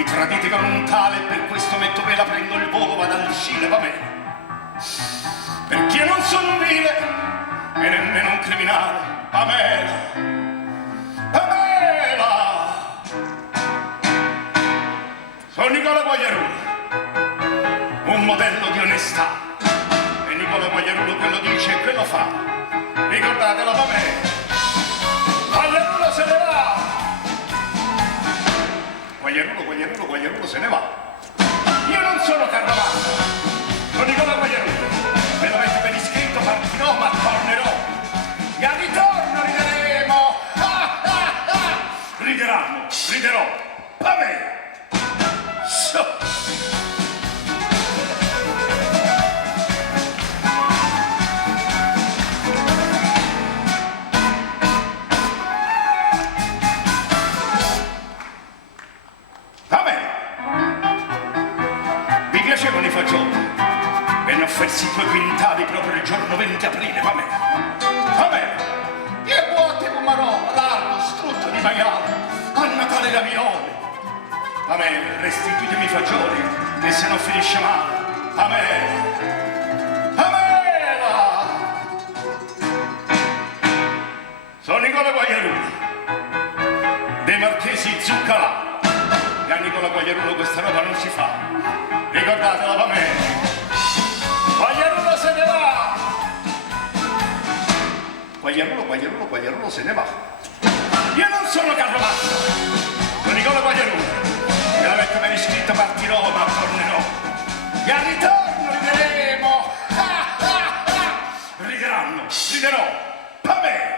Mi tradite con un tale e per questo metto vela, prendo il volo, vado all'uscire, va bene. Perché io non sono un vile e nemmeno un criminale. Pamela, Pamela. Sono Nicola Quagliarulo, un modello di onestà. E Nicola Quagliarulo quello dice e quello fa. Ricordatelo, Pamela. Quagliarulo se ne va. Quagliarulo se ne va. Io non sono Carravazza, sono Nicola Quagliarulo. Me lo metto per iscritto, partirò ma tornerò. E al ritorno rideremo. Rideranno, riderò. Pamela. Vi piacevano i fagioli? Venne offersi 2 quintali proprio il giorno 20 aprile, va bene. Va bene. E buote pomarola, lardo, strutto di maiale, a Natale ravioli. Va bene, restituitemi i fagioli, e se no finisce male. Pamela. Pamela. Sono Nicola Quagliarulo, dei Marchesi Zuccalà. E a Nicola Quagliarulo questa roba non si fa. Ricordatela, Pamela. Quagliarulo se ne va. Quagliarulo se ne va. Io non sono Carlovazza, sono Nicola Quagliarulo. Me la metto per iscritto, partirò ma tornerò. E al ritorno rideremo. Rideranno, riderò. Pamela.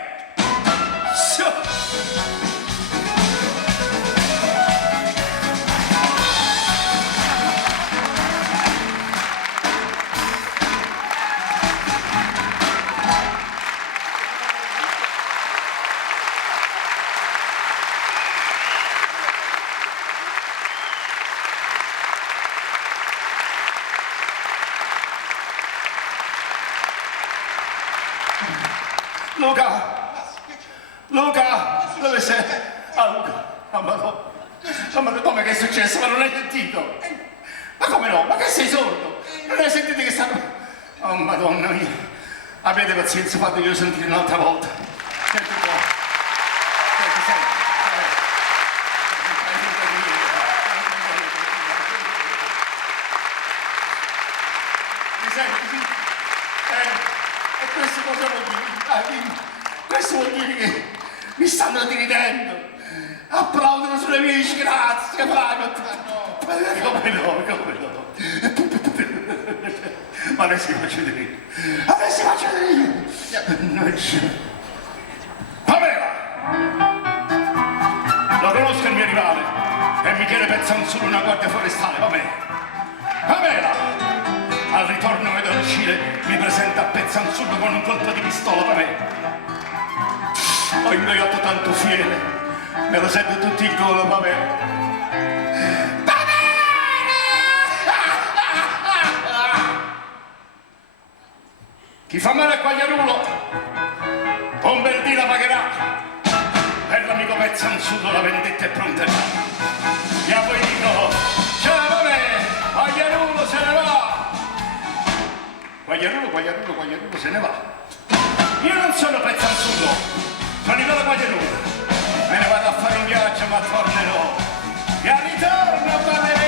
Luca, dove sei? Ah, Luca, Madonna, come che è successo? Ma non hai sentito? Ma come no? Ma che sei sordo? Non hai sentito che stanno... Oh, Madonna mia, abbiate pazienza, fateglielo sentire un'altra volta. Senti un po'. Senti. Mi senti? E questo cosa vuol dire? Questo vuol dire che mi stanno diridendo, applaudono sulle mie disgrazie, Flavio. Come no? Ma adesso faccio vedere. Pamela! Lo conosco il mio rivale, è Michele Pezzanzullo, una guardia forestale, va bene. Pamela! Al ritorno vedo uscire, mi presenta a Pezzanzullo con un colpo di pistola, va bene. Ho ingoiato tanto fiele, me lo sento tutto in gola, va bene. Chi fa male a Quagliarulo, un bel dì la pagherà. Per l'amico Pezzanzullo la vendetta è pronta già. E a voi dico, ciao, va bene, Quagliarulo se ne va. Quagliarulo se ne va. Io non sono Pezzanzullo. Sono Nicola Quagliarulo, me ne vado a fare un viaggio ma tornerò. E al ritorno parlerò.